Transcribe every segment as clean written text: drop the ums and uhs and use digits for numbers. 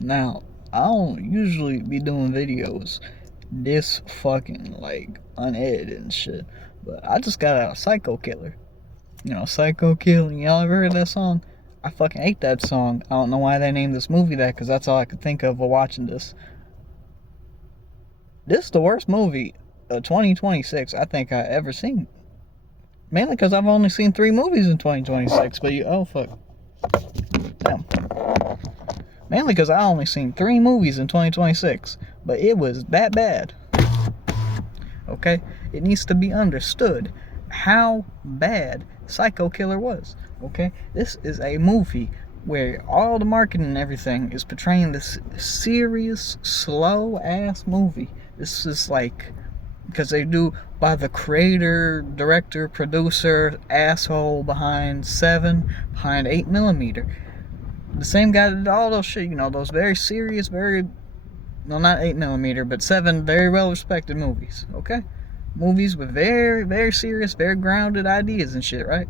Now, I don't usually be doing videos this fucking like unedited and shit, but I just got out of Psycho Killer. Psycho Killer. Y'all ever heard that song? I fucking hate that song. I don't know why they named this movie that, because that's all I could think of while watching this. This is the worst movie of 2026 I think I ever seen. Mainly because I've only seen 3 movies in 2026. But oh fuck, damn. Mainly because I only seen 3 movies in 2026, but it was that bad. Okay, it needs to be understood how bad Psycho Killer was. Okay, this is a movie where all the marketing and everything is portraying this serious, slow ass movie. This is like, because they do by the creator, director, producer, asshole behind Seven, behind 8mm. The same guy that did all those shit, those very serious, well, not 8mm, but Seven very well respected movies, okay? Movies with very, very serious, very grounded ideas and shit, right?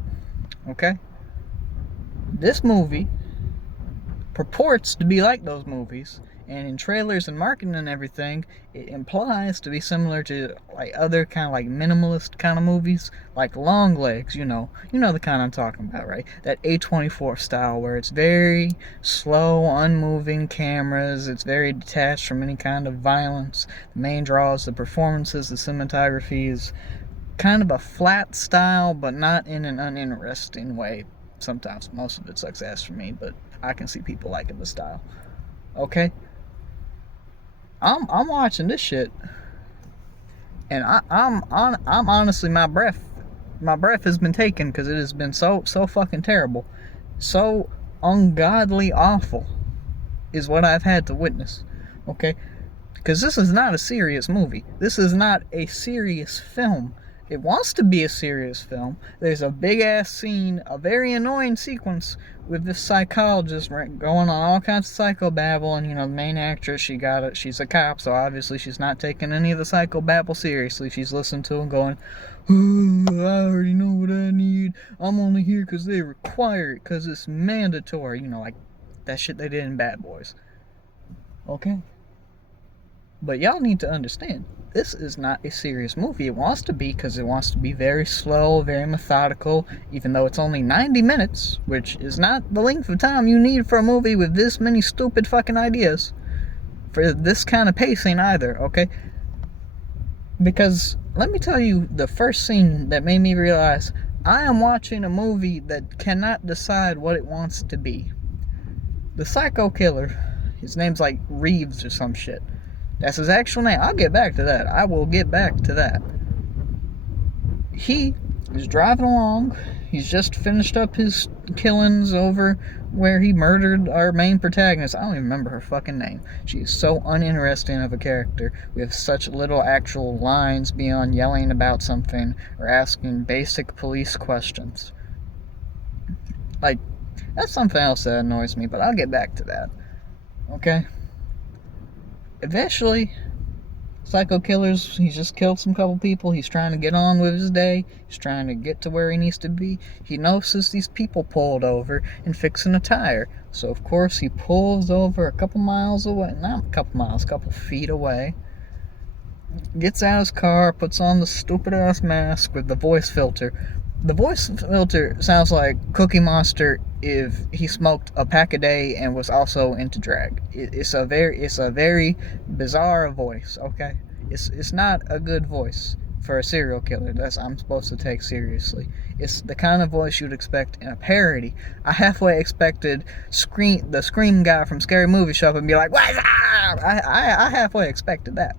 Okay? This movie purports to be like those movies, and in trailers and marketing and everything, it implies to be similar to like other kind of like minimalist kind of movies, like Long Legs. The kind I'm talking about, right? That A24 style, where it's very slow, unmoving cameras. It's very detached from any kind of violence. The main draw is the performances. The cinematography is kind of a flat style, but not in an uninteresting way. Sometimes, most of it sucks ass for me, but I can see people liking the style. Okay, I'm watching this shit, and I'm honestly, my breath has been taken, because it has been so fucking terrible, so ungodly awful, is what I've had to witness. Okay, because this is not a serious movie. This is not a serious film. It wants to be a serious film. There's a big ass scene, a very annoying sequence with this psychologist going on all kinds of psychobabble, and the main actress, she's a cop, so obviously she's not taking any of the psychobabble seriously. She's listening to him going, "Ooh, I already know what I need. I'm only here because they require it, because it's mandatory." Like that shit they did in Bad Boys. Okay? But y'all need to understand, this is not a serious movie. It wants to be, because it wants to be very slow, very methodical, even though it's only 90 minutes, which is not the length of time you need for a movie with this many stupid fucking ideas, for this kind of pacing either, okay? Because, let me tell you, the first scene that made me realize I am watching a movie that cannot decide what it wants to be. The Psycho Killer, his name's like Reeves or some shit. That's his actual name. I'll get back to that. I will get back to that. He is driving along. He's just finished up his killings over where he murdered our main protagonist. I don't even remember her fucking name. She is so uninteresting of a character, with such little actual lines beyond yelling about something or asking basic police questions. Like, that's something else that annoys me, but I'll get back to that. Okay? Eventually, Psycho Killer's, he's just killed some couple people. He's trying to get on with his day. He's trying to get to where he needs to be. He notices these people pulled over and fixing a tire. So, of course, he pulls over a couple miles away. Not a couple miles, a couple feet away. Gets out of his car, puts on the stupid ass mask with the voice filter. The voice filter sounds like Cookie Monster if he smoked a pack a day and was also into drag. It's a very bizarre voice. Okay, it's not a good voice for a serial killer. I'm supposed to take seriously. It's the kind of voice you'd expect in a parody. I halfway expected the Scream guy from Scary Movie Shop and be like, "What's up?" I halfway expected that.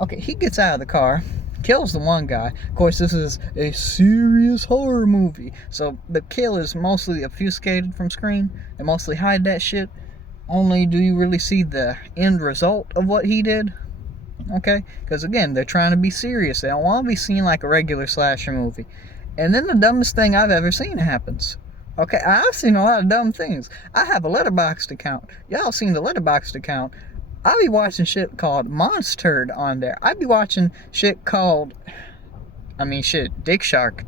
Okay, he gets out of the car, kills the one guy. Of course, this is a serious horror movie, so the kill is mostly obfuscated from screen. They mostly hide that shit. Only do you really see the end result of what he did. Okay? Because again, they're trying to be serious. They don't want to be seen like a regular slasher movie. And then the dumbest thing I've ever seen happens. Okay, I've seen a lot of dumb things. I have a Letterboxd account. Y'all seen the Letterboxd account. I be watching shit called Monstered on there. I be watching shit called, Dick Shark.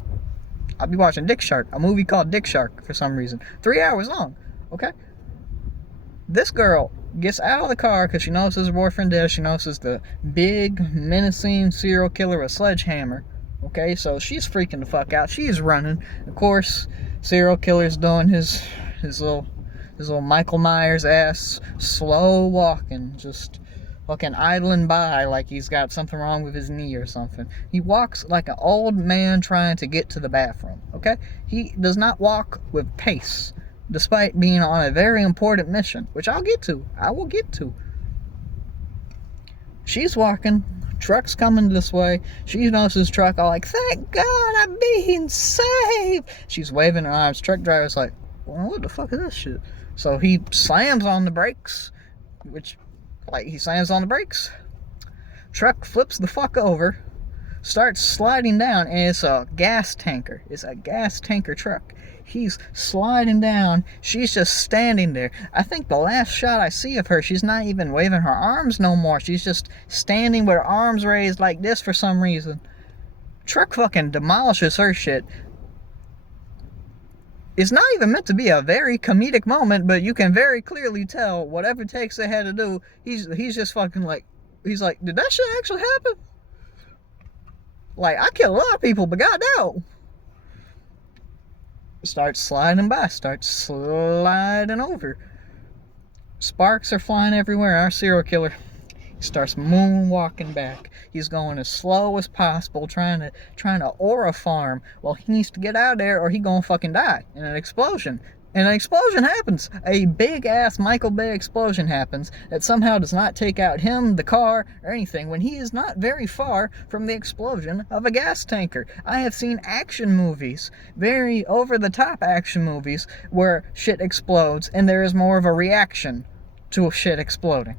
I be watching Dick Shark, a movie called Dick Shark for some reason. 3 hours long, okay? This girl gets out of the car because she knows her boyfriend dead. She knows it's the big, menacing serial killer with a sledgehammer. Okay, so she's freaking the fuck out. She's running. Of course, serial killer's doing his little Michael Myers ass slow walking, just fucking idling by like he's got something wrong with his knee or something. He walks like an old man trying to get to the bathroom. Okay, he does not walk with pace, despite being on a very important mission, which I'll get to. I will get to. She's walking. Truck's coming this way. She knows his truck. I'm like, thank God I'm being saved. She's waving her arms. Truck driver's like, well, what the fuck is this shit? So he slams on the brakes, Truck flips the fuck over, starts sliding down, and it's a gas tanker. It's a gas tanker truck. He's sliding down. She's just standing there. I think the last shot I see of her, she's not even waving her arms no more. She's just standing with her arms raised like this for some reason. Truck fucking demolishes her shit. It's not even meant to be a very comedic moment, but you can very clearly tell whatever takes they had to do, he's just fucking like, he's like, did that shit actually happen? Like, I killed a lot of people, but goddamn. Starts sliding by, starts sliding over. Sparks are flying everywhere. Our serial killer starts moonwalking back. He's going as slow as possible, trying to aura farm. Well, he needs to get out of there or he gonna fucking die in an explosion. And an explosion happens. A big-ass Michael Bay explosion happens that somehow does not take out him, the car, or anything when he is not very far from the explosion of a gas tanker. I have seen action movies, very over-the-top action movies, where shit explodes and there is more of a reaction to shit exploding.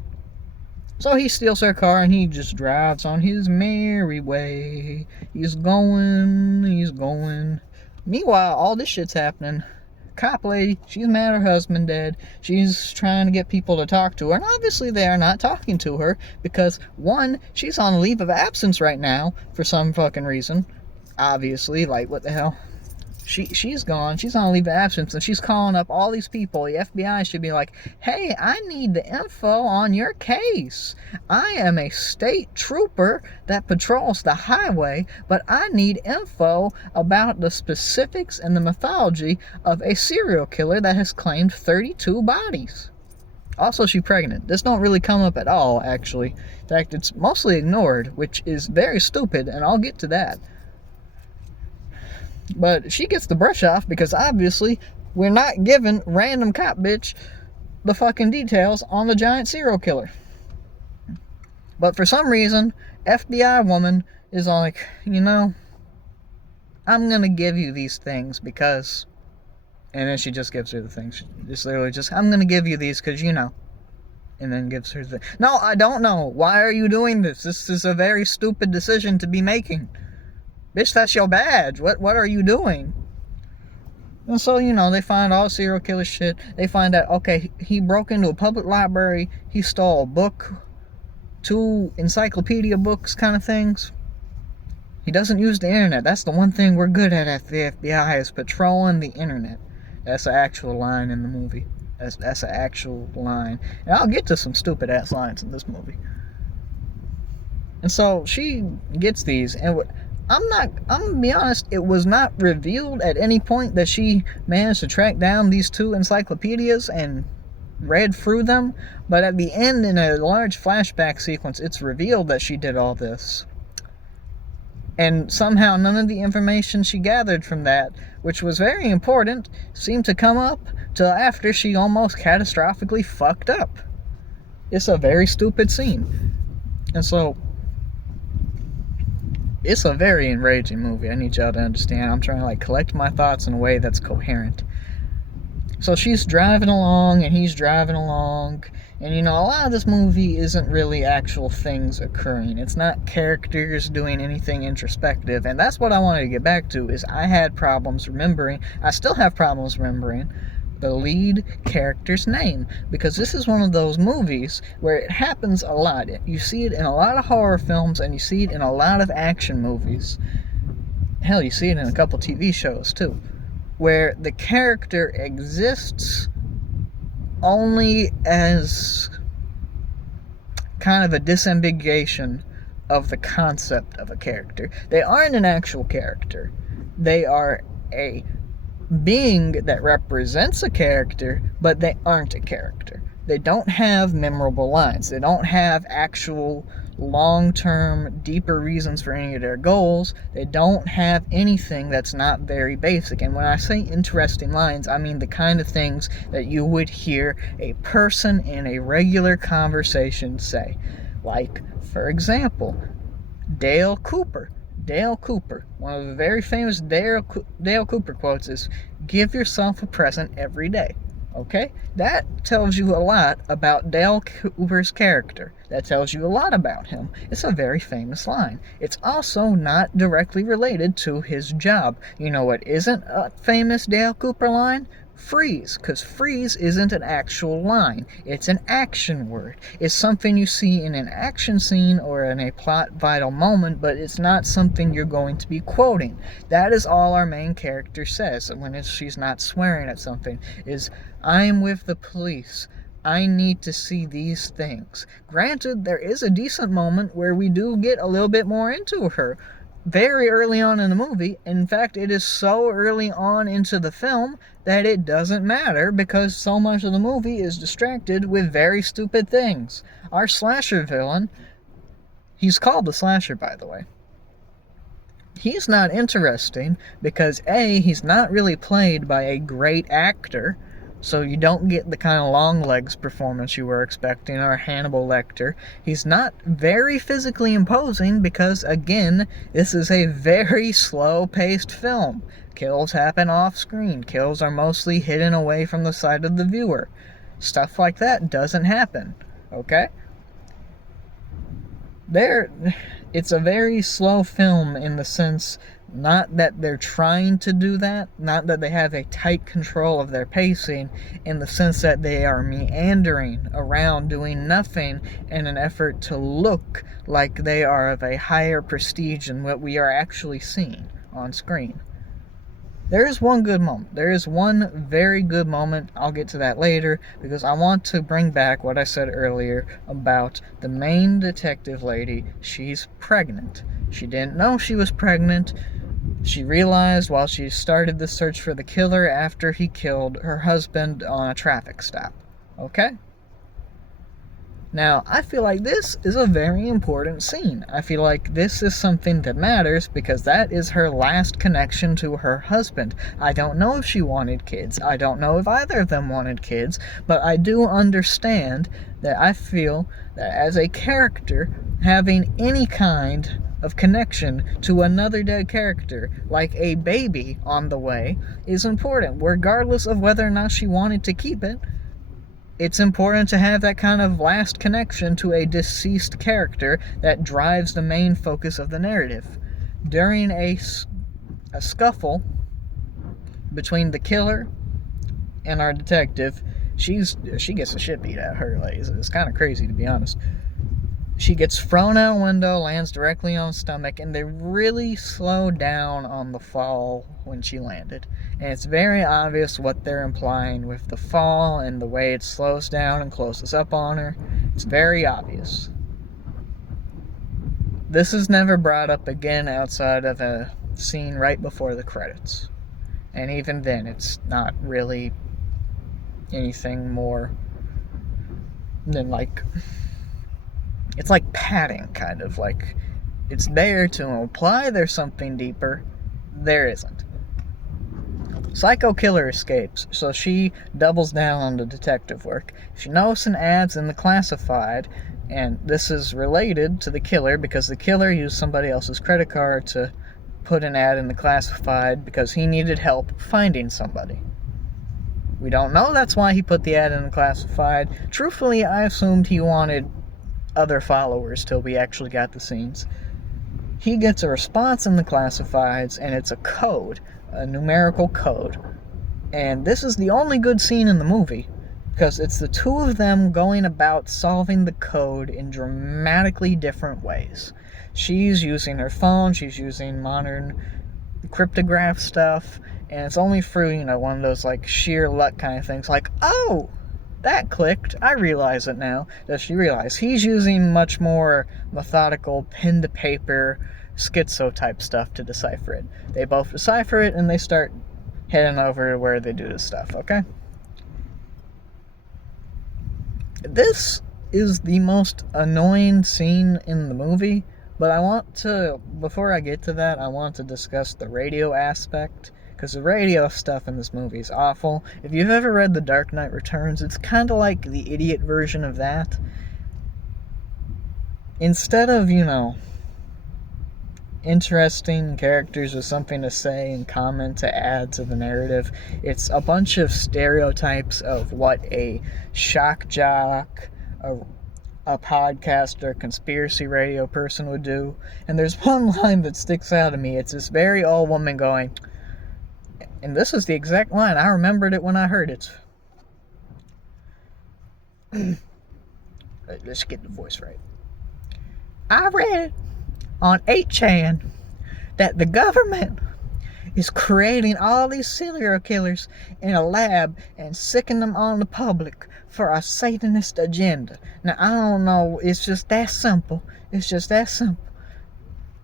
So he steals her car and he just drives on his merry way. He's going. Meanwhile, all this shit's happening. Cop lady, she's mad her husband dead. She's trying to get people to talk to her, and obviously they are not talking to her because, one, she's on leave of absence right now for some fucking reason. Obviously, like, what the hell? She's gone. She's on leave of absence, and she's calling up all these people. The FBI should be like, hey, I need the info on your case. I am a state trooper that patrols the highway, but I need info about the specifics and the mythology of a serial killer that has claimed 32 bodies. Also, she's pregnant. This don't really come up at all, actually. In fact, it's mostly ignored, which is very stupid, and I'll get to that. But she gets the brush off because obviously we're not giving random cop bitch the fucking details on the giant serial killer. But for some reason, FBI woman is like, you know, I'm gonna give you these things because... And then she just gives her the things. It's literally just, I'm gonna give you these because you know. And then gives her the... No, I don't know. Why are you doing this? This is a very stupid decision to be making. Bitch, that's your badge. What are you doing? And so, you know, they find all serial killer shit. They find out, okay, he broke into a public library. He stole a book. 2 encyclopedia books kind of things. He doesn't use the internet. That's the one thing we're good at the FBI is patrolling the internet. That's an actual line in the movie. That's an actual line. And I'll get to some stupid ass lines in this movie. And so she gets these, and I'm gonna be honest, it was not revealed at any point that she managed to track down these 2 encyclopedias and read through them, but at the end, in a large flashback sequence, it's revealed that she did all this. And somehow none of the information she gathered from that, which was very important, seemed to come up till after she almost catastrophically fucked up. It's a very stupid scene. And so, it's a very enraging movie. I need y'all to understand. I'm trying to collect my thoughts in a way that's coherent. So she's driving along and he's driving along, and you know, a lot of this movie isn't really actual things occurring. It's not characters doing anything introspective, and that's what I wanted to get back to. Is I had problems remembering, I still have problems remembering the lead character's name, because this is one of those movies where it happens a lot. You see it in a lot of horror films, and you see it in a lot of action movies. Hell, you see it in a couple TV shows too, where the character exists only as kind of a disambiguation of the concept of a character. They aren't an actual character. They are a being that represents a character, but they aren't a character. They don't have memorable lines. They don't have actual long-term, deeper reasons for any of their goals. They don't have anything that's not very basic. And when I say interesting lines, I mean the kind of things that you would hear a person in a regular conversation say. Like, for example, Dale Cooper. Dale Cooper, one of the very famous Dale Cooper quotes is, "Give yourself a present every day." Okay? That tells you a lot about Dale Cooper's character. That tells you a lot about him. It's a very famous line. It's also not directly related to his job. You know what isn't a famous Dale Cooper line? Freeze, because freeze isn't an actual line. It's an action word. It's something you see in an action scene or in a plot vital moment, but it's not something you're going to be quoting. That is all our main character says when she's not swearing at something, is, "I'm with the police. I need to see these things." Granted, there is a decent moment where we do get a little bit more into her. Very early on in the movie. In fact, it is so early on into the film that it doesn't matter because so much of the movie is distracted with very stupid things. Our slasher villain, he's called the slasher, by the way, he's not interesting because A, he's not really played by a great actor, so you don't get the kind of long legs performance you were expecting, or Hannibal Lecter. He's not very physically imposing because, again, this is a very slow-paced film. Kills happen off-screen. Kills are mostly hidden away from the sight of the viewer. Stuff like that doesn't happen, okay? It's a very slow film in the sense, not that they're trying to do that, not that they have a tight control of their pacing, in the sense that they are meandering around doing nothing in an effort to look like they are of a higher prestige than what we are actually seeing on screen. There is one good moment. There is one very good moment. I'll get to that later because I want to bring back what I said earlier about the main detective lady. She's pregnant. She didn't know she was pregnant. She realized while she started the search for the killer after he killed her husband on a traffic stop. Okay? Now, I feel like this is a very important scene. I feel like this is something that matters because that is her last connection to her husband. I don't know if she wanted kids. I don't know if either of them wanted kids, but I do understand that I feel that as a character, having any kind of connection to another dead character, like a baby on the way, is important, regardless of whether or not she wanted to keep it. It's important to have that kind of last connection to a deceased character that drives the main focus of the narrative. During a scuffle between the killer and our detective, she gets the shit beat out of her. Like, it's kind of crazy, to be honest. She gets thrown out a window, lands directly on her stomach, and they really slow down on the fall when she landed. And it's very obvious what they're implying with the fall and the way it slows down and closes up on her. It's very obvious. This is never brought up again outside of a scene right before the credits. And even then, it's not really anything more than like... It's like padding, kind of. Like, it's there to imply there's something deeper. There isn't. Psycho killer escapes, so she doubles down on the detective work. She notices some ads in the classified, and this is related to the killer because the killer used somebody else's credit card to put an ad in the classified because he needed help finding somebody. We don't know that's why he put the ad in the classified. Truthfully, I assumed he wanted other followers till we actually got the scenes. He gets a response in the classifieds, and it's a code, a numerical code. And this is the only good scene in the movie, because it's the two of them going about solving the code in dramatically different ways. She's using her phone, she's using modern cryptograph stuff, and it's only through, one of those like sheer luck kind of things, like, oh, that clicked. I realize it now. Does she realize he's using much more methodical pen to paper schizo type stuff to decipher it? They both decipher it and they start heading over to where they do this stuff, okay? This is the most annoying scene in the movie, but before I get to that, I want to discuss the radio aspect, because the radio stuff in this movie is awful. If you've ever read The Dark Knight Returns, it's kind of like the idiot version of that. Instead of, interesting characters with something to say and comment to add to the narrative, it's a bunch of stereotypes of what a shock jock, a podcaster, conspiracy radio person would do. And there's one line that sticks out to me. It's this very old woman going, and this is the exact line, I remembered it when I heard it. Let's get the voice right. I read on 8chan that the government is creating all these serial killers in a lab and sicking them on the public for a Satanist agenda. Now, I don't know, it's just that simple. It's just that simple.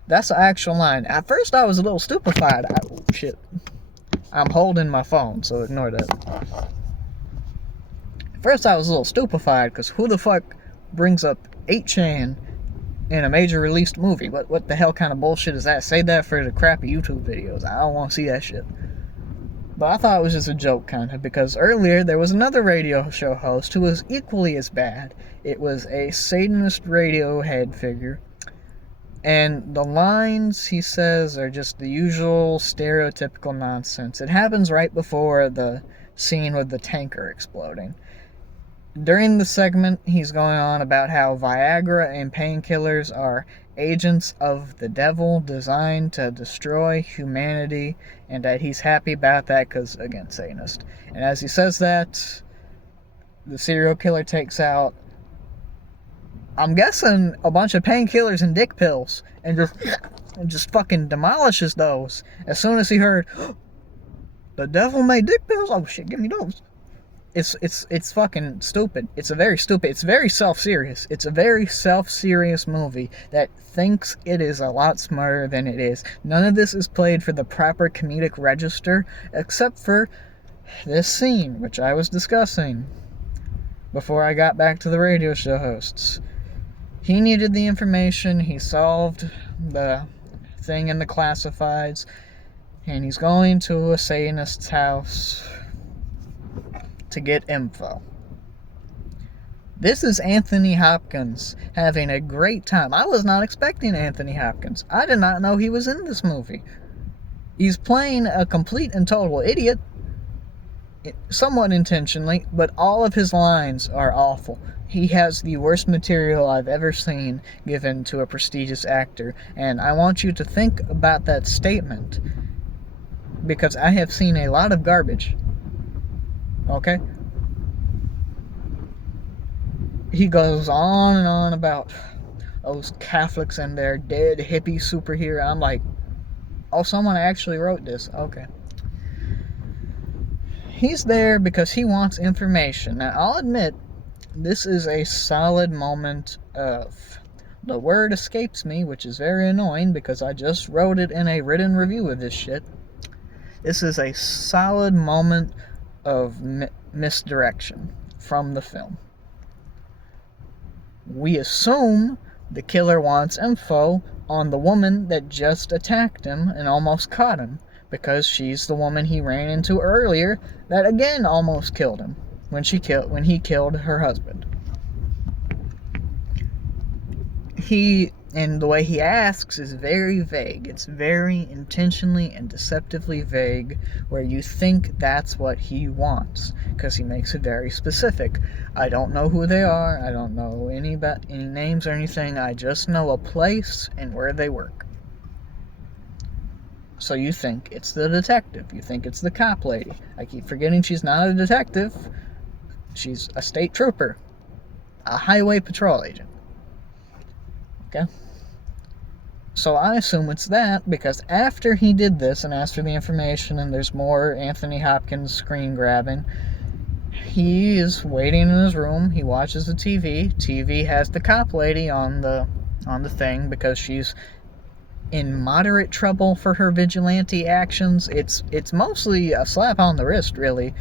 That's the actual line. At first, I was a little stupefied. Oh, shit. I'm holding my phone, so ignore that. At first, I was a little stupefied, because who the fuck brings up 8chan in a major released movie? What the hell kind of bullshit is that? Save that for the crappy YouTube videos. I don't want to see that shit. But I thought it was just a joke, kind of, because earlier there was another radio show host who was equally as bad. It was a Satanist radio head figure. And the lines he says are just the usual stereotypical nonsense. It happens right before the scene with the tanker exploding. During the segment, he's going on about how Viagra and painkillers are agents of the devil designed to destroy humanity, and that he's happy about that because, again, Satanist. And as he says that, the serial killer takes out, I'm guessing, a bunch of painkillers and dick pills, and just fucking demolishes those. As soon as he heard, the devil made dick pills? Oh shit, give me those. It's fucking stupid. It's very self-serious. It's a very self-serious movie that thinks it is a lot smarter than it is. None of this is played for the proper comedic register, except for this scene, which I was discussing before I got back to the radio show hosts. He needed the information, he solved the thing in the classifieds, and he's going to a Satanist's house to get info. This is Anthony Hopkins having a great time. I was not expecting Anthony Hopkins. I did not know he was in this movie. He's playing a complete and total idiot, somewhat intentionally, but all of his lines are awful. He has the worst material I've ever seen given to a prestigious actor, and I want you to think about that statement, because I have seen a lot of garbage. Okay? He goes on and on about those Catholics and their dead hippie superhero. I'm like, oh, someone actually wrote this. Okay. He's there because he wants information. Now, I'll admit, this is a solid moment of... The word escapes me, which is very annoying because I just wrote it in a written review of this shit. This is a solid moment of misdirection from the film. We assume the killer wants info on the woman that just attacked him and almost caught him, because she's the woman he ran into earlier that again almost killed him when he killed her husband. And the way he asks is very vague. It's very intentionally and deceptively vague, where you think that's what he wants, because he makes it very specific. I don't know who they are. I don't know any names or anything. I just know a place and where they work. So you think it's the detective. You think it's the cop lady. I keep forgetting she's not a detective. She's a state trooper. A highway patrol agent. Okay? So I assume it's that, because after he did this and asked for the information and there's more Anthony Hopkins screen grabbing, he is waiting in his room. He watches the TV. TV has the cop lady on the thing because she's in moderate trouble for her vigilante actions. It's mostly a slap on the wrist, really,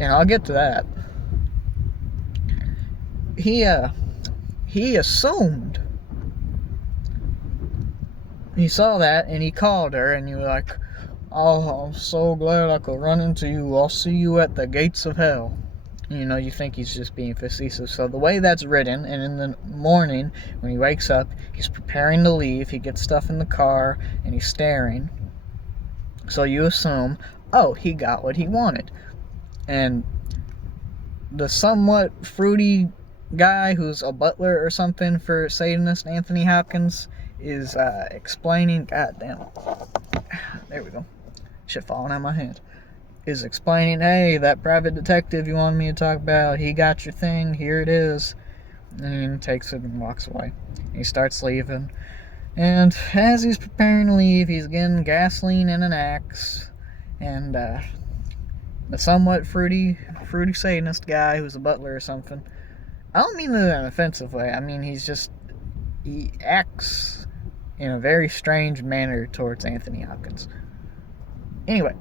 and I'll get to that. He assumed. He saw that and he called her and he was like, "Oh, I'm so glad I could run into you. I'll see you at the gates of hell." You know, you think he's just being facetious. So the way that's written, and in the morning when he wakes up, he's preparing to leave. He gets stuff in the car and he's staring. So you assume, oh, he got what he wanted. And the somewhat fruity guy who's a butler or something for Satanist Anthony Hopkins is explaining, goddamn, there we go, shit falling out of my hand, is explaining, hey, that private detective you wanted me to talk about, he got your thing, here it is. And he takes it and walks away. He starts leaving, and as he's preparing to leave, he's getting gasoline and an axe, and the somewhat fruity Satanist guy who's a butler or something, I don't mean it in an offensive way, I mean he acts in a very strange manner towards Anthony Hopkins. Anyway,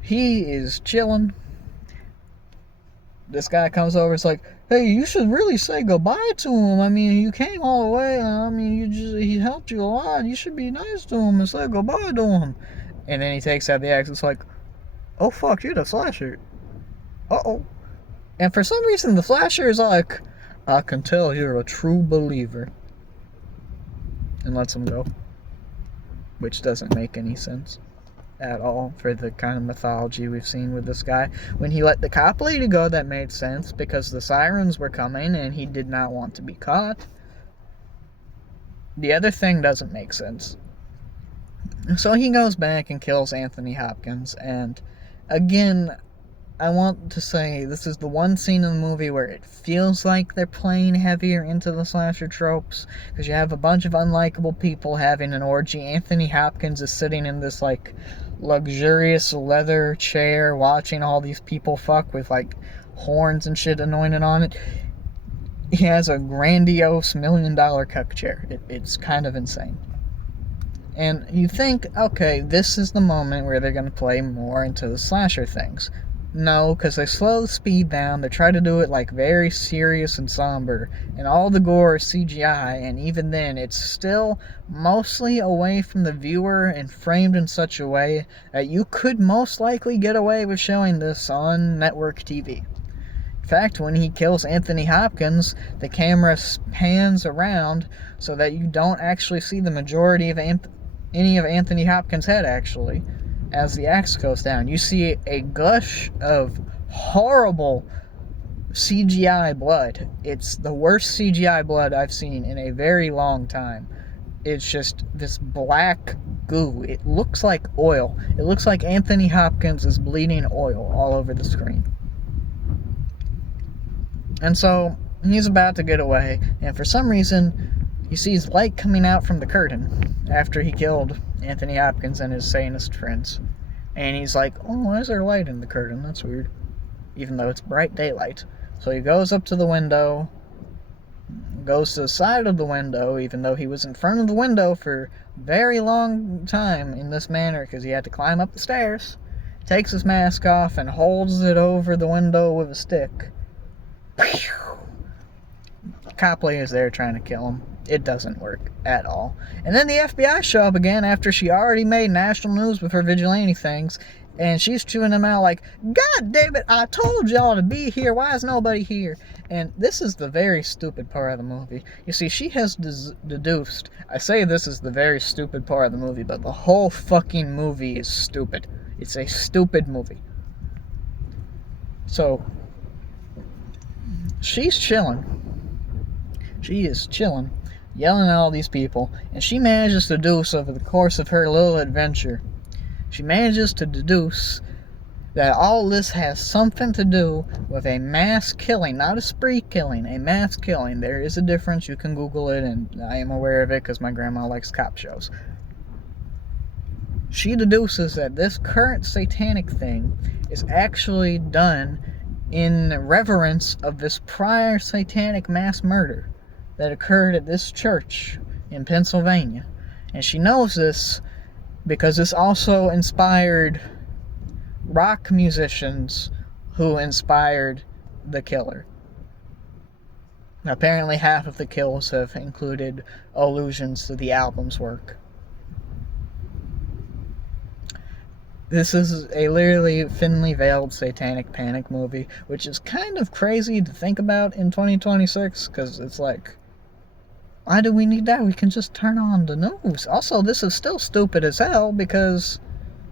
he is chilling. This guy comes over, it's like, hey, you should really say goodbye to him. I mean, you came all the way, I mean, he helped you a lot. You should be nice to him and say goodbye to him. And then he takes out the axe. It's like, oh fuck, you're the Flasher. Uh-oh. And for some reason, the Flasher is like, I can tell you're a true believer. And lets him go. Which doesn't make any sense at all for the kind of mythology we've seen with this guy. When he let the cop lady go, that made sense because the sirens were coming and he did not want to be caught. The other thing doesn't make sense. So he goes back and kills Anthony Hopkins, and again, I want to say this is the one scene in the movie where it feels like they're playing heavier into the slasher tropes, because you have a bunch of unlikable people having an orgy. Anthony Hopkins is sitting in this like luxurious leather chair watching all these people fuck with like horns and shit anointed on it. He has a grandiose $1 million cuck chair. It's kind of insane. And you think, okay, this is the moment where they're going to play more into the slasher things. No, because they slow the speed down. They try to do it like very serious and somber, and all the gore is CGI, and even then it's still mostly away from the viewer and framed in such a way that you could most likely get away with showing this on network TV. In fact, when he kills Anthony Hopkins, the camera pans around so that you don't actually see the majority of any of Anthony Hopkins' head, actually. As the axe goes down, you see a gush of horrible CGI blood. It's the worst CGI blood I've seen in a very long time. It's just this black goo. It looks like oil. It looks like Anthony Hopkins is bleeding oil all over the screen. And so he's about to get away, and for some reason he sees light coming out from the curtain after he killed Anthony Hopkins and his Satanist friends. And he's like, oh, why is there light in the curtain? That's weird. Even though it's bright daylight. So he goes up to the window, goes to the side of the window, even though he was in front of the window for a very long time in this manner because he had to climb up the stairs, takes his mask off and holds it over the window with a stick. Cop lady is there trying to kill him. It doesn't work at all. And then the FBI show up again after she already made national news with her vigilante things, and she's chewing them out like, God damn it, I told y'all to be here, why is nobody here? And this is the very stupid part of the movie. You see, she has deduced, I say this is the very stupid part of the movie, but the whole fucking movie is stupid. It's a stupid movie. So, she's chilling. She is chilling, yelling at all these people, and she manages to deduce over the course of her little adventure, she manages to deduce that all this has something to do with a mass killing, not a spree killing, a mass killing. There is a difference, you can Google it, and I am aware of it because my grandma likes cop shows. she deduces that this current satanic thing is actually done in reverence of this prior satanic mass murder that occurred at this church in Pennsylvania. And she knows this because this also inspired rock musicians who inspired the killer. Apparently half of the kills have included allusions to the album's work. This is a literally thinly veiled satanic panic movie, which is kind of crazy to think about in 2026, because it's like, why do we need that? We can just turn on the news. Also, this is still stupid as hell because,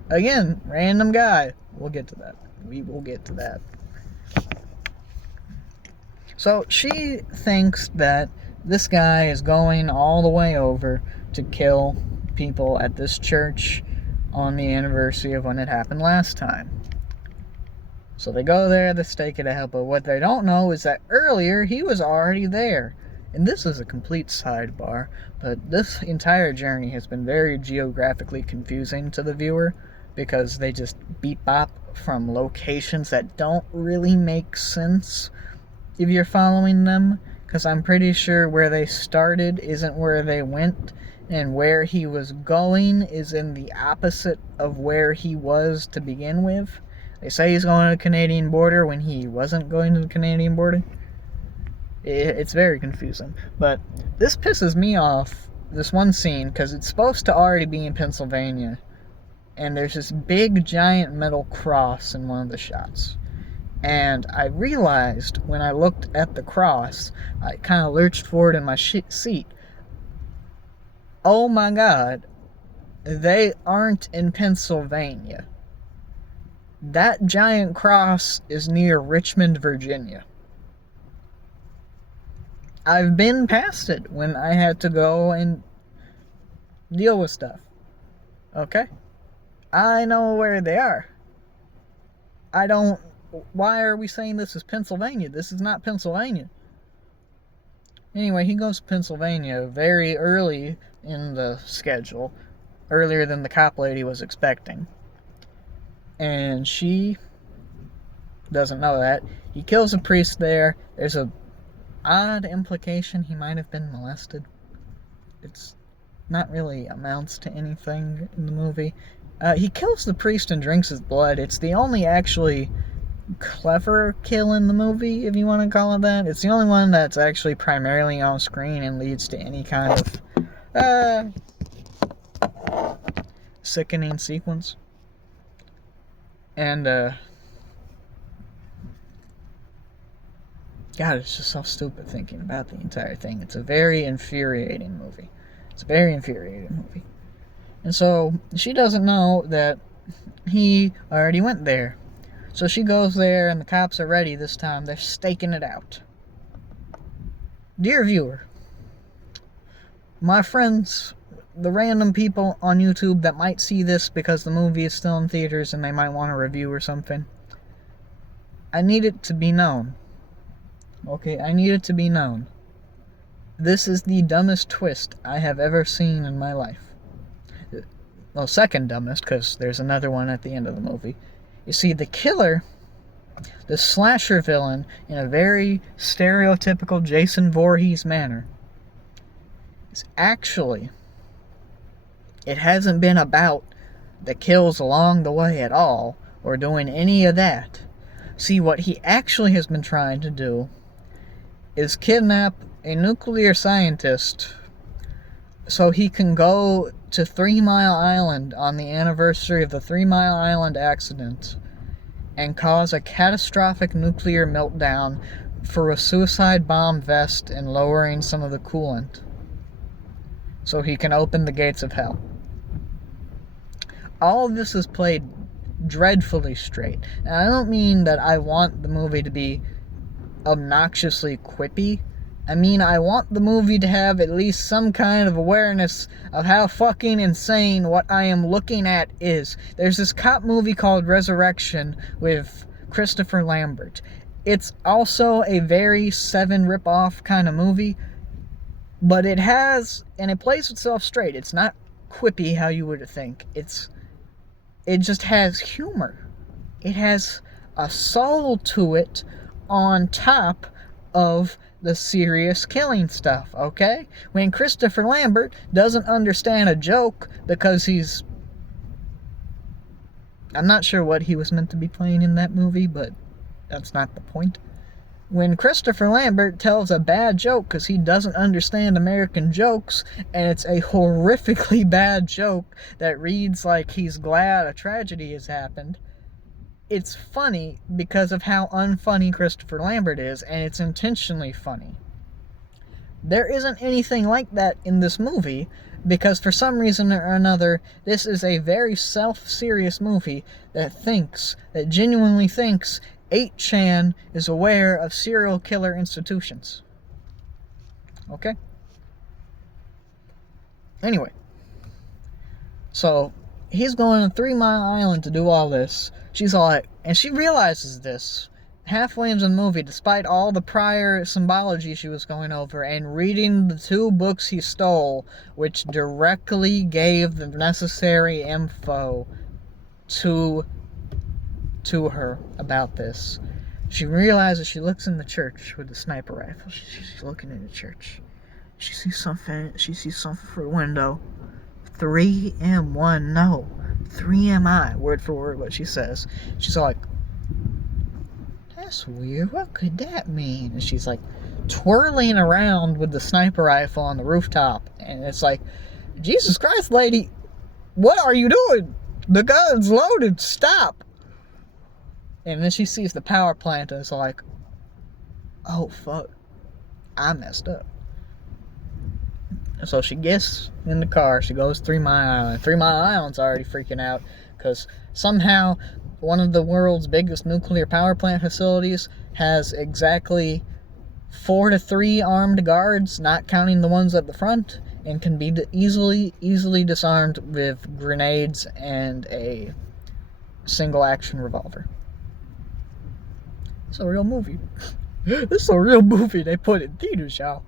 again, random guy. We'll get to that. We will get to that. So she thinks that this guy is going all the way over to kill people at this church on the anniversary of when it happened last time. So they go there to stake it out, but what they don't know is that earlier he was already there. And this is a complete sidebar, but this entire journey has been very geographically confusing to the viewer because they just beep bop from locations that don't really make sense if you're following them, because I'm pretty sure where they started isn't where they went, and where he was going is in the opposite of where he was to begin with. They say he's going to the Canadian border when he wasn't going to the Canadian border. It's very confusing. But this pisses me off, this one scene, because it's supposed to already be in Pennsylvania, and there's this big giant metal cross in one of the shots. And I realized when I looked at the cross, I kind of lurched forward in my seat. Oh my God, they aren't in Pennsylvania. That giant cross is near Richmond, Virginia. I've been past it when I had to go and deal with stuff. Okay? I know where they are. Why are we saying this is Pennsylvania? This is not Pennsylvania. Anyway, he goes to Pennsylvania very early in the schedule, earlier than the cop lady was expecting. And she doesn't know that. He kills a priest there. There's a odd implication he might have been molested. It's not really amounts to anything in the movie. He kills the priest and drinks his blood. It's the only actually clever kill in the movie, if you want to call it that. It's the only one that's actually primarily on screen and leads to any kind of sickening sequence. And God, it's just so stupid thinking about the entire thing. It's a very infuriating movie. And so she doesn't know that he already went there. So she goes there and the cops are ready this time. They're staking it out. Dear viewer, my friends, the random people on YouTube that might see this because the movie is still in theaters and they might want a review or something, I need it to be known. Okay, I need it to be known. This is the dumbest twist I have ever seen in my life. Well, second dumbest, because there's another one at the end of the movie. You see, the killer, the slasher villain, in a very stereotypical Jason Voorhees manner, is actually, it hasn't been about the kills along the way at all, or doing any of that. See, what he actually has been trying to do is kidnap a nuclear scientist so he can go to 3 Mile Island on the anniversary of the 3 Mile Island accident and cause a catastrophic nuclear meltdown for a suicide bomb vest and lowering some of the coolant so he can open the gates of hell. All of this is played dreadfully straight. And I don't mean that I want the movie to be obnoxiously quippy. I mean, I want the movie to have at least some kind of awareness of how fucking insane what I am looking at is. There's this cop movie called Resurrection with Christopher Lambert. It's also a very Seven ripoff kind of movie, but it has, and it plays itself straight. It's not quippy how you would think. It's It just has humor. It has a soul to it on top of the serious killing stuff, okay? When Christopher Lambert doesn't understand a joke because I'm not sure what he was meant to be playing in that movie, but that's not the point. When Christopher Lambert tells a bad joke because he doesn't understand American jokes, and it's a horrifically bad joke that reads like he's glad a tragedy has happened, it's funny because of how unfunny Christopher Lambert is, and it's intentionally funny. There isn't anything like that in this movie, because for some reason or another, this is a very self-serious movie that genuinely thinks 8chan is aware of serial killer institutions. Okay? Anyway. So, he's going to 3 Mile Island to do all this. She's all like, and she realizes this halfway into the movie, despite all the prior symbology she was going over, and reading the 2 books he stole, which directly gave the necessary info to her about this. She realizes, she looks in the church with the sniper rifle. She's looking in the church. She sees something through the window. 3M1, no. 3MI, word for word what she says. She's like, that's weird, what could that mean? And she's like twirling around with the sniper rifle on the rooftop. And it's like, Jesus Christ, lady, what are you doing? The gun's loaded, stop. And then she sees the power plant and it's like, oh fuck, I messed up. And so she gets in the car, she goes 3 Mile Island. 3 Mile Island's already freaking out because somehow one of the world's biggest nuclear power plant facilities has exactly 4 to 3 armed guards, not counting the ones at the front, and can be easily disarmed with grenades and a single action revolver. It's a real movie. This is a real movie they put in theaters, y'all.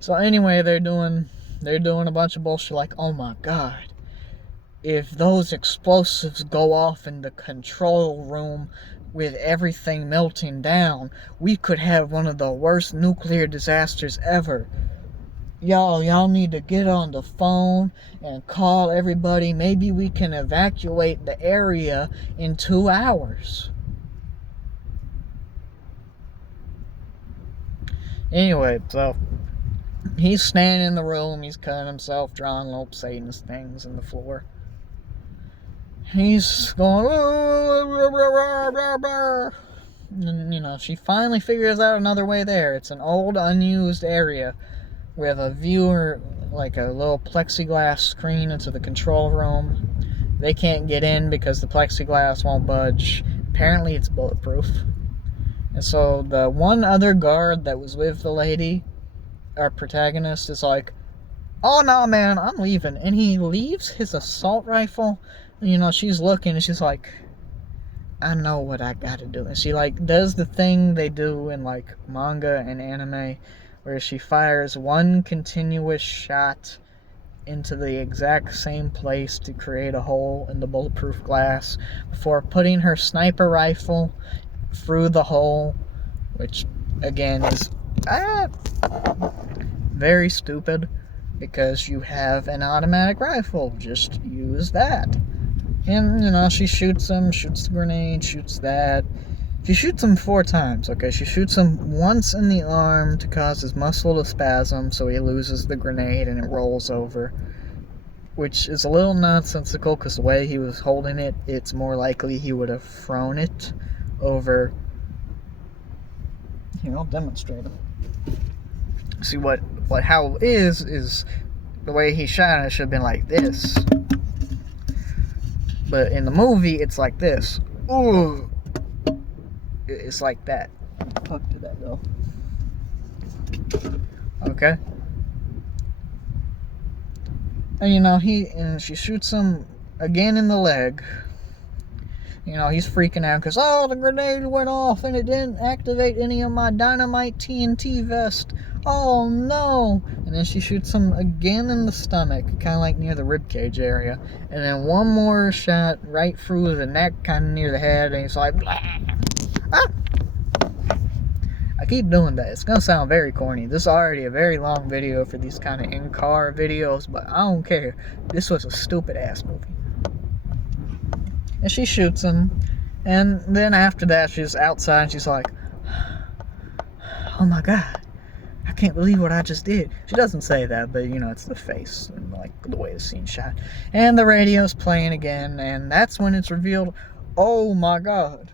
So anyway, they're doing a bunch of bullshit like, oh my god, if those explosives go off in the control room with everything melting down, we could have one of the worst nuclear disasters ever. Y'all need to get on the phone and call everybody. Maybe we can evacuate the area in 2 hours. Anyway, so he's standing in the room, he's cutting himself, drawing little Satanist things in the floor. He's going, and, she finally figures out another way there. It's an old, unused area with a viewer, like a little plexiglass screen into the control room. They can't get in because the plexiglass won't budge. Apparently it's bulletproof. And so the one other guard that was with the lady, our protagonist, is like, oh no man, I'm leaving. And he leaves his assault rifle. She's looking and she's like, I know what I gotta do. And she does the thing they do in manga and anime, where she fires one continuous shot into the exact same place to create a hole in the bulletproof glass before putting her sniper rifle through the hole, which again is very stupid because you have an automatic rifle. Just use that. And she shoots him, shoots the grenade, shoots that. She shoots him 4 times, okay? She shoots him once in the arm to cause his muscle to spasm so he loses the grenade and it rolls over, which is a little nonsensical because the way he was holding it, it's more likely he would have thrown it over. Here, I'll demonstrate it. See how it is the way he shot it should have been like this. But in the movie, it's like this. Ooh. It's like that. Fuck did that go? Okay. And she shoots him again in the leg. he's freaking out because, oh, the grenade went off and it didn't activate any of my dynamite TNT vest. Oh, no. And then she shoots him again in the stomach, kind of like near the ribcage area. And then one more shot right through the neck, kind of near the head, and he's like, blah. Ah! I keep doing that. It's gonna sound very corny. This is already a very long video for these kind of in-car videos, but I don't care. This was a stupid-ass movie. And she shoots him, and then after that, she's outside, and she's like, oh my god, I can't believe what I just did. She doesn't say that, but, it's the face, and, like, the way the scene's shot. And the radio's playing again, and that's when it's revealed, oh my god.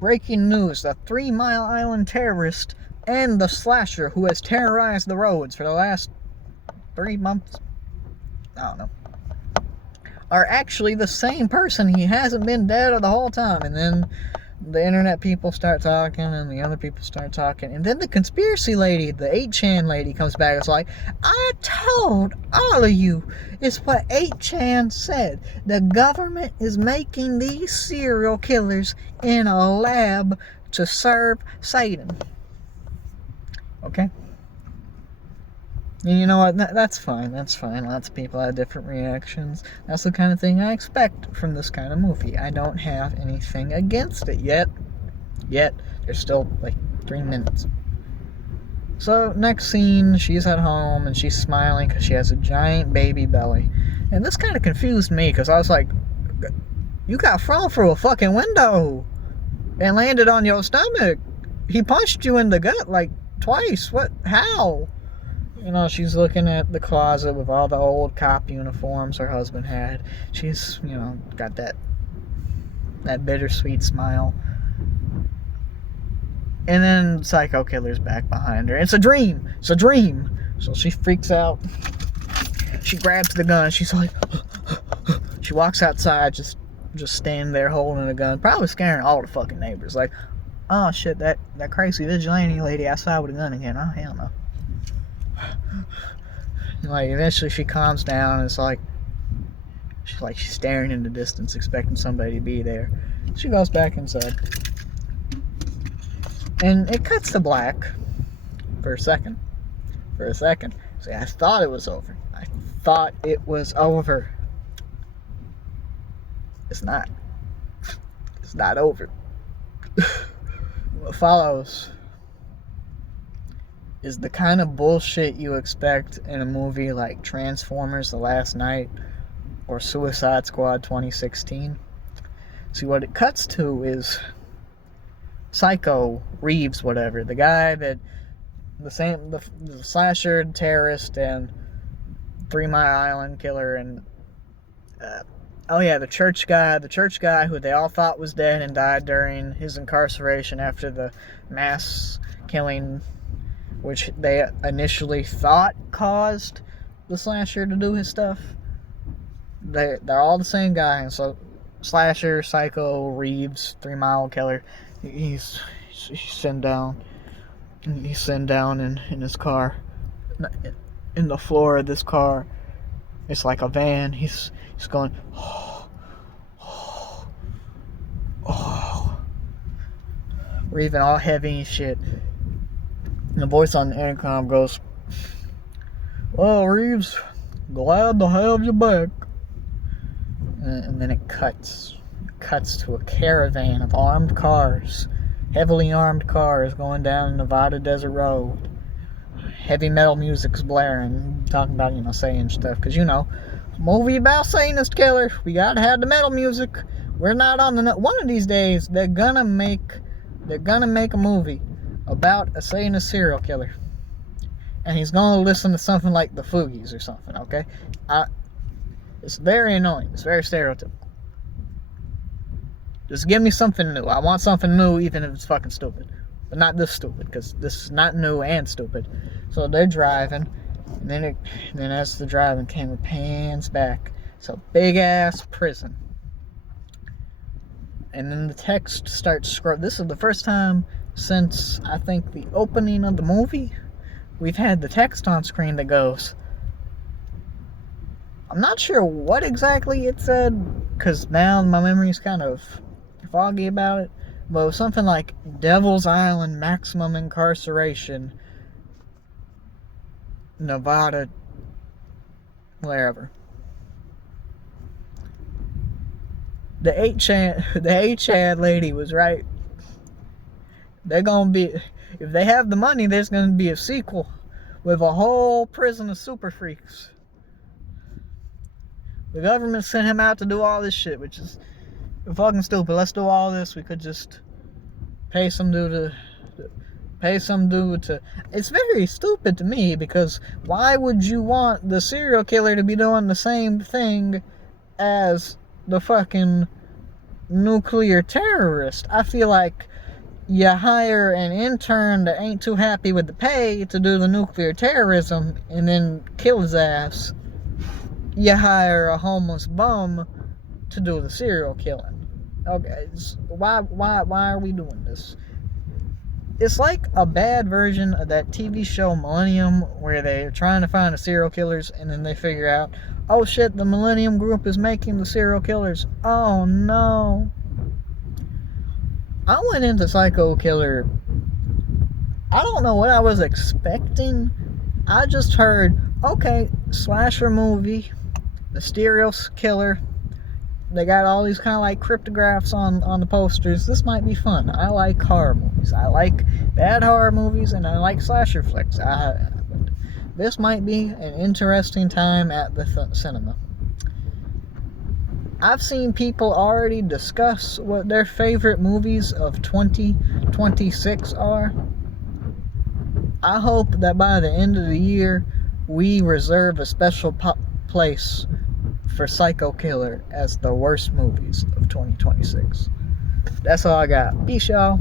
Breaking news, the 3 Mile Island terrorist and the slasher who has terrorized the roads for the last 3 months, I don't know, are actually the same person. He hasn't been dead the whole time. And then the internet people start talking, and the other people start talking, and then the conspiracy lady, the 8chan lady, comes back. It's like, I told all of you, it's what 8chan said. The government is making these serial killers in a lab to serve Satan. Okay? And you know what? That's fine. That's fine. Lots of people have different reactions. That's the kind of thing I expect from this kind of movie. I don't have anything against it yet. There's still like 3 minutes. So, next scene, she's at home and she's smiling because she has a giant baby belly. And this kind of confused me because I was like, you got thrown through a fucking window and landed on your stomach. He punched you in the gut like twice. What? How? She's looking at the closet with all the old cop uniforms her husband had. She's, got that bittersweet smile. And then Psycho Killer's back behind her. It's a dream! It's a dream! So she freaks out. She grabs the gun. She's like, she walks outside, just standing there holding a gun, probably scaring all the fucking neighbors. Like, oh shit, that crazy vigilante lady outside with a gun again. Oh, hell no. Like, eventually she calms down and it's like, she's staring in the distance expecting somebody to be there. She goes back inside. And it cuts to black for a second. See, I thought it was over. It's not. It's not over. What follows is the kind of bullshit you expect in a movie like Transformers: The Last Night or Suicide Squad 2016. See, what it cuts to is Psycho Reeves, whatever, the guy that the slasher, terrorist, and 3 Mile Island killer, and the church guy who they all thought was dead and died during his incarceration after the mass killing, which they initially thought caused the slasher to do his stuff. They're all the same guy, and so slasher, Psycho, Reeves, 3 Mile killer, he's sitting down in his car, in the floor of this car. It's like a van. He's going, oh, breathing all heavy and shit. And the voice on the intercom goes, well, Reeves, glad to have you back. And then it cuts to a caravan of armed cars, heavily armed cars going down Nevada Desert Road. Heavy metal music's blaring, talking about, saying stuff, because, movie about Satanist killer, we gotta have the metal music. We're not on the, one of these days, they're gonna make a movie about a Satanist serial killer, and he's gonna listen to something like the Fugees or something, okay? It's very annoying. It's very stereotypical. Just give me something new. I want something new, even if it's fucking stupid. But not this stupid, because this is not new and stupid. So they're driving, and then as the driving camera pans back, it's a big ass prison. And then the text starts scrolling. This is the first time since, I think, the opening of the movie, we've had the text on screen that goes, I'm not sure what exactly it said, because now my memory's kind of foggy about it. But with something like Devil's Island Maximum Incarceration, Nevada, wherever. The 8chan lady was right. They're gonna be, if they have the money, there's gonna be a sequel with a whole prison of super freaks. The government sent him out to do all this shit, which is fucking stupid. Let's do all this. We could just pay some dude to. It's very stupid to me, because why would you want the serial killer to be doing the same thing as the fucking nuclear terrorist? I feel like you hire an intern that ain't too happy with the pay to do the nuclear terrorism and then kill his ass. You hire a homeless bum to do the serial killing. Okay, why are we doing this? It's like a bad version of that TV show Millennium, where they're trying to find the serial killers and then they figure out, oh shit, the Millennium Group is making the serial killers. Oh no. I went into Psycho Killer, I don't know what I was expecting. I just heard, okay, slasher movie, mysterious killer. They got all these kind of like cryptographs on the posters. This might be fun. I like horror movies. I like bad horror movies, and I like slasher flicks. This might be an interesting time at the cinema. I've seen people already discuss what their favorite movies of 2026 are. I hope that by the end of the year, we reserve a special place for Psycho Killer as the worst movies of 2026. That's all I got. Peace, y'all.